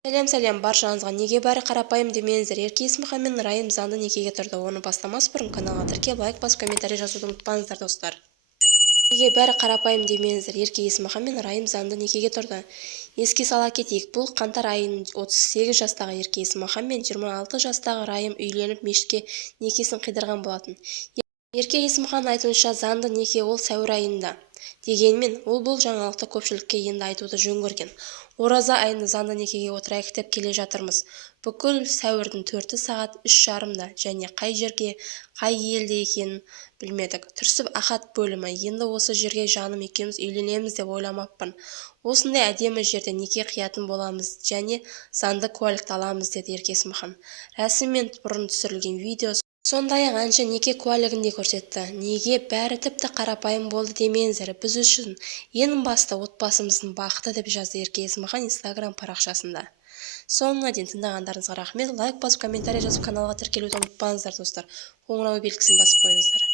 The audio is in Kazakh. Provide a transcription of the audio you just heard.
Сәлем баршаңызға. Неге бәрі қарапайым демеңіздер. Ерке Есмахан мен Райым заңды некеге тұрды. Оны бастамас бұрын каналға тіркеліп, лайк басып, комментарий жазуды ұмытпаңыздар, достар. Неге бәрі қарапайым демеңіздер. Ерке Есмахан мен Райым заңды некеге тұрды. Еске сала кетейік, бұл қаңтар айының 38 жастағы Ерке Есмахан мен 26 жастағы Райым үйленіп мешітке некесін қидырған болатын. Ерке Есмахан айтуынша, заңды неке ол сәуір айында. Дегенмен, ол бұл жаңалықты көпшілікке енді айтуды жөн көрген. Ораза айында заңды некеге отырайық деп келе жатырмыз. Бүкіл сәуірдің 4 сағат 3:30-да және қай жерге, қай елде екенін білмедік. Түрсіп Ахат бөлімі. Енді осы жерге жаным екеуміз үйленеміз деп ойламаппын. Осындай әдемі жерде неке қиятын боламыз және заңды куәлікті аламыз, деді Ерке Есмахан. Рәсіммен бұрын түсірілген видео сондай-ақ әнші неке куәлігін де көрсетті. Неге бәрі тіпті қарапайым болды демеңіздер. Біз үшін ең басты отбасымыздың бақыты, деп жазды Ерке Есмахан Instagram парақшасында. Соңына дейін тыңдағандарыңызға рахмет. Лайк басып, комментарий жазып, каналға тіркелуді ұмытпаңыздар, достар. Қоңырау белгісін басып қойыңыздар.